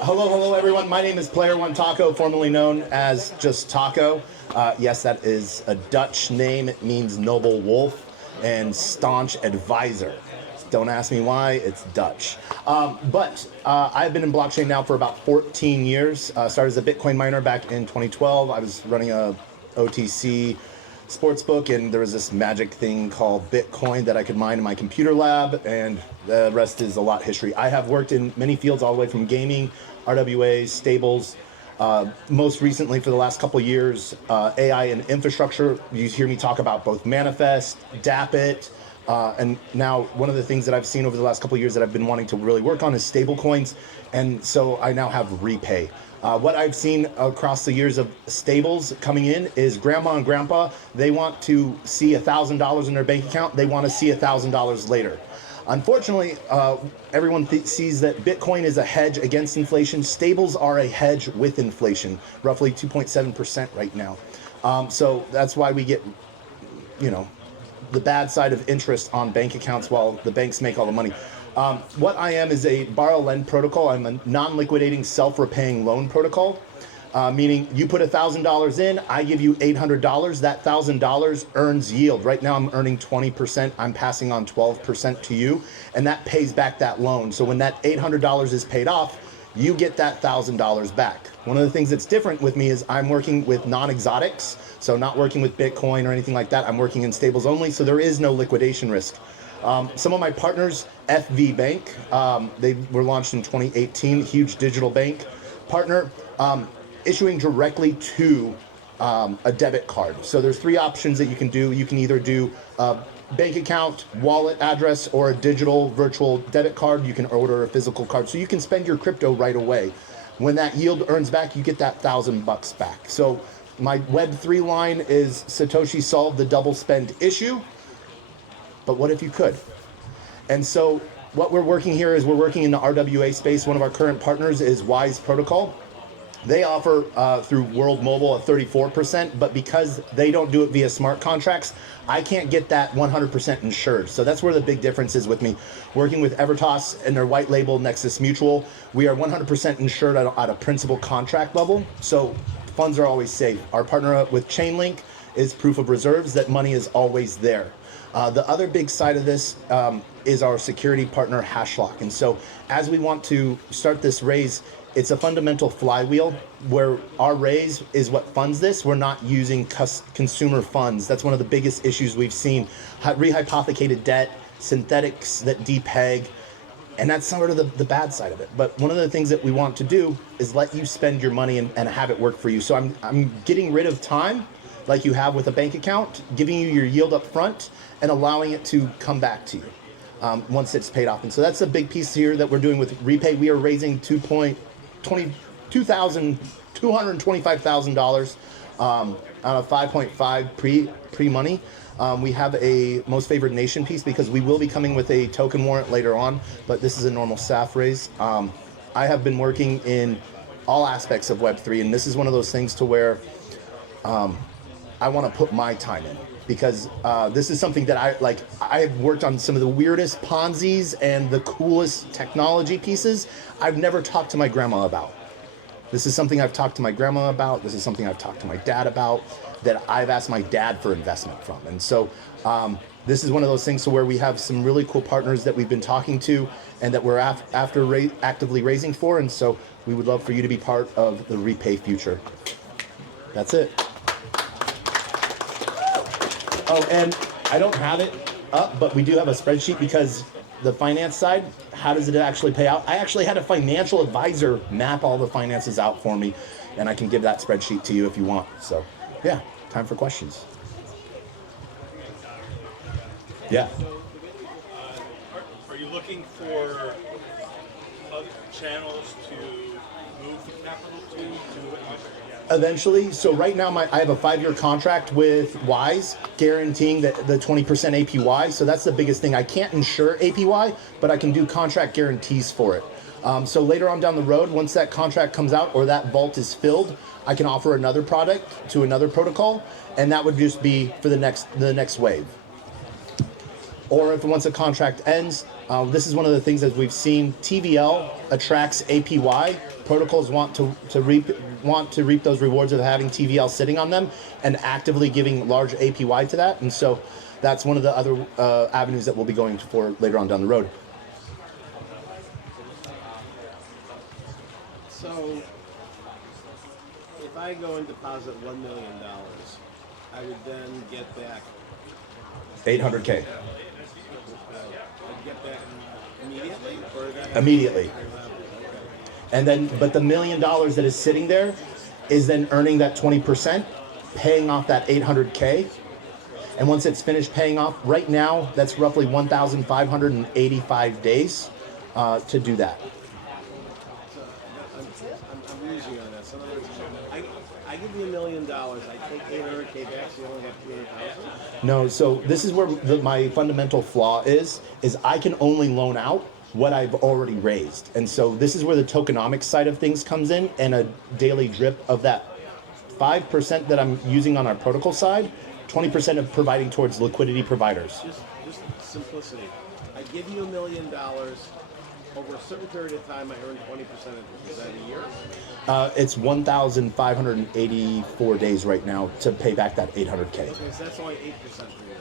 Hello everyone. My name is Player One Taco, formerly known as just Taco. Yes, that is a Dutch name. It means noble wolf and staunch advisor. Don't ask me why, it's Dutch. But I've been in blockchain now for about 14 years. Started as a Bitcoin miner back in 2012. I was running a OTC sportsbook, and there was this magic thing called Bitcoin that I could mine in my computer lab, and the rest is a lot history. I have worked in many fields all the way from gaming, RWA, stables, most recently for the last couple of years, AI and infrastructure. You hear me talk about both Manifest, DAppit, and now one of the things that I've seen over the last couple of years that I've been wanting to really work on is stable coins, and so I now have RePay. What I've seen across the years of stables coming in is grandma and grandpa, they want to see $1,000 in their bank account, they want to see $1,000 later. Unfortunately, everyone sees that Bitcoin is a hedge against inflation. Stables are a hedge with inflation, roughly 2.7% right now. So that's why we get, the bad side of interest on bank accounts while the banks make all the money. What I am is a borrow-lend protocol. I'm a non-liquidating self-repaying loan protocol, meaning you put $1,000 in, I give you $800. That $1,000 earns yield. Right now I'm earning 20%. I'm passing on 12% to you, and that pays back that loan. So when that $800 is paid off, you get that $1,000 back. One of the things that's different with me is I'm working with non-exotics, so not working with Bitcoin or anything like that. I'm working in stables only, so there is no liquidation risk. Some of my partners, FV Bank, they were launched in 2018, huge digital bank partner, issuing directly to a debit card. So there's three options that you can do. You can either do a bank account, wallet address, or a digital virtual debit card. You can order a physical card. So you can spend your crypto right away. When that yield earns back, you get that $1,000 back. So my Web3 line is Satoshi solved the double spend issue. But what if you could? And so what we're working here is we're working in the RWA space. One of our current partners is Wise Protocol. They offer through World Mobile a 34%, but because they don't do it via smart contracts, I can't get that 100% insured. So that's where the big difference is with me. Working with Evertas and their white label Nexus Mutual, we are 100% insured at a principal contract level. So funds are always safe. Our partner with Chainlink is proof of reserves that money is always there. The other big side of this is our security partner Hashlock. And so as we want to start this raise, it's a fundamental flywheel where our raise is what funds this. We're not using consumer funds. That's one of the biggest issues we've seen. Rehypothecated debt, synthetics that depeg, and that's sort of the bad side of it. But one of the things that we want to do is let you spend your money and have it work for you. So I'm getting rid of time like you have with a bank account, giving you your yield up front and allowing it to come back to you once it's paid off. And so that's a big piece here that we're doing with RePay. We are raising $225,000 on a 5.5 pre-money. We have a most favored nation piece because we will be coming with a token warrant later on, but this is a normal SAF raise. I have been working in all aspects of Web3, and this is one of those things to where I want to put my time in, because this is something that I've worked on some of the weirdest Ponzi's and the coolest technology pieces I've never talked to my grandma about. This is something I've talked to my grandma about. This is something I've talked to my dad about, that I've asked my dad for investment from. And so this is one of those things to where we have some really cool partners that we've been talking to and that we're actively raising for. And so we would love for you to be part of the RePay future. That's it. Oh, and I don't have it up, but we do have a spreadsheet because the finance side, how does it actually pay out? I actually had a financial advisor map all the finances out for me, and I can give that spreadsheet to you if you want. So, yeah, time for questions. Yeah. Are you looking for other channels to move the capital to it? Eventually. So right now I have a 5-year contract with Wise guaranteeing the 20% APY. So that's the biggest thing. I can't insure APY, but I can do contract guarantees for it. So later on down the road, once that contract comes out or that vault is filled, I can offer another product to another protocol, and that would just be for the next wave. Or if once a contract ends, this is one of the things that we've seen. TVL attracts APY. Protocols want to reap those rewards of having TVL sitting on them and actively giving large APY to that. And so that's one of the other avenues that we'll be going for later on down the road. So if I go and deposit $1 million, I would then get back 800K. I'd get that immediately, or that Immediately. And then, but the $1 million that is sitting there is then earning that 20%, paying off that 800K. And once it's finished paying off, right now, that's roughly 1,585 days to do that. So I'm losing on that. So in other words, I give you $1 million, I take 800K back, so you only have 200,000. No, so this is where my fundamental flaw is I can only loan out what I've already raised. And so this is where the tokenomics side of things comes in, and a daily drip of that 5% that I'm using on our protocol side, 20% of providing towards liquidity providers. Just simplicity. I give you $1 million. Over a certain period of time, I earn 20%. Is that a year? It's 1,584 days right now to pay back that 800K. Okay, so that's only 8% per year.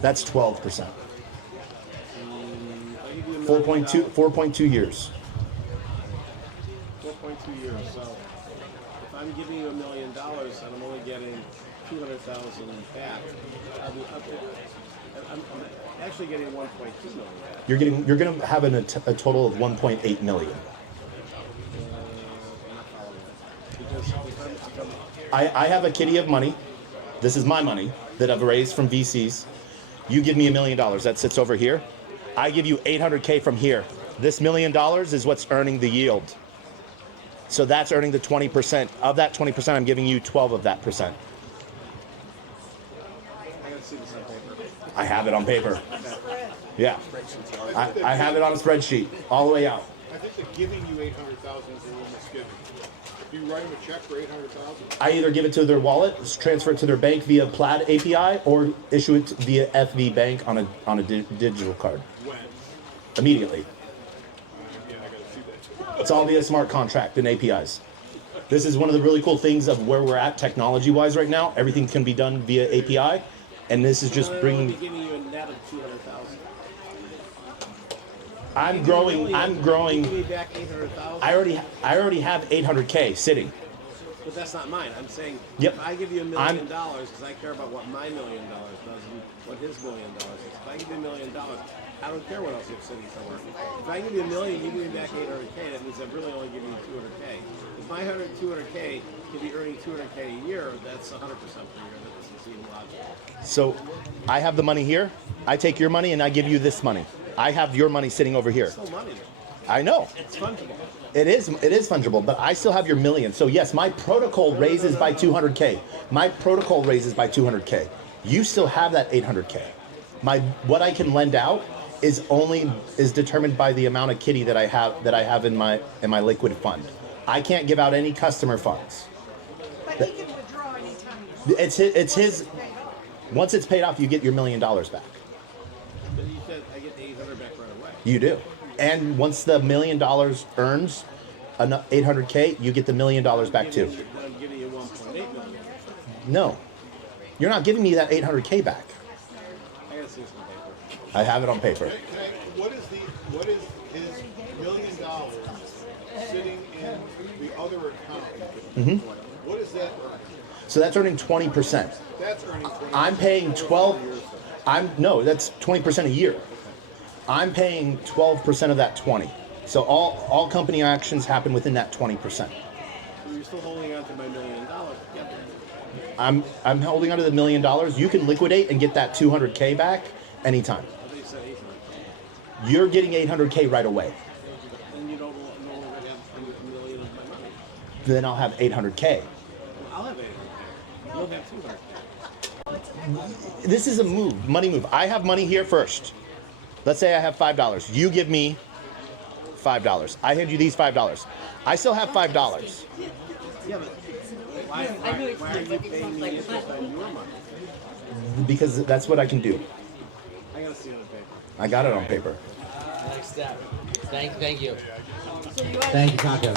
That's 12%. I give you $1 million. 4.2 years. 4.2 years. So if I'm giving you $1 million and I'm only getting 200,000 back, I'm actually getting 1.2 million back. You're going to have a total of 1.8 million. Because I have a kitty of money. This is my money that I've raised from VCs. You give me $1 million. That sits over here. I give you 800K from here. This $1 million is what's earning the yield. So that's earning the 20%. Of that 20%, I'm giving you 12 of that percent. I gotta see this on paper. I have it on paper. Yeah. I have it on a spreadsheet all the way out. I think they're giving you 800,000 is the one that's giving. If you write them a check for 800,000, I either give it to their wallet, transfer it to their bank via Plaid API, or issue it via FV Bank on a digital card. when? Immediately. Yeah, I gotta see that too. It's all via smart contract and APIs. This is one of the really cool things of where we're at technology-wise right now. Everything can be done via API, and this is just I'll bringing. only be giving you a net of 200,000. I'm growing. Give me back 800,000. I already have 800K sitting. But that's not mine. I'm saying Yep. if I give you $1 million, because I care about what my $1 million does and what his $1 million is. If I give you $1 million, I don't care what else you're sitting somewhere. If I give you $1 million, you give me back 800K. That means I'm really only giving you 200K. If my 200K can be earning 200K a year, that's 100% per year. That doesn't seem logical. So I have the money here. I take your money and I give you this money. I have your money sitting over here. It's still money. I know. It's fungible. It is fungible, but I still have your million. So yes, my protocol raises by 200K. My protocol raises by 200K. You still have that 800K. What I can lend out is determined by the amount of kitty that I have in my liquid fund. I can't give out any customer funds. But he can withdraw anytime he wants. It's his. Once it's paid off, you get your $1 million back. But you said I get the 800 back right away. You do. And once the $1 million earns 800K, you get the $1 million back too. I'm giving you 1.8 million. No, you're not giving me that 800K back. I gotta see this on paper. I have it on paper. What is his $1 million sitting in the other account? Mm-hmm. What is that? So that's earning 20%. That's earning 20. I'm paying 12. That's 20% a year. I'm paying 12% of that 20. So all company actions happen within that 20%. So you're still holding on to my $1 million. Yep. I'm holding onto the $1 million. You can liquidate and get that 200K back anytime. I think you said 800K. You're getting 800K right away. Then you don't no longer have $1 million of my money. Then I'll have 800K. I'll have 800K. You'll have 200K. This is a money move. I have money here first. Let's say I have $5. You give me $5. I hand you these $5. I still have $5. Yeah, but why are you paying me interest on your money? Because that's what I can do. I gotta see it on paper. I got it on paper. Next step. Thank you. Thank you, Taco.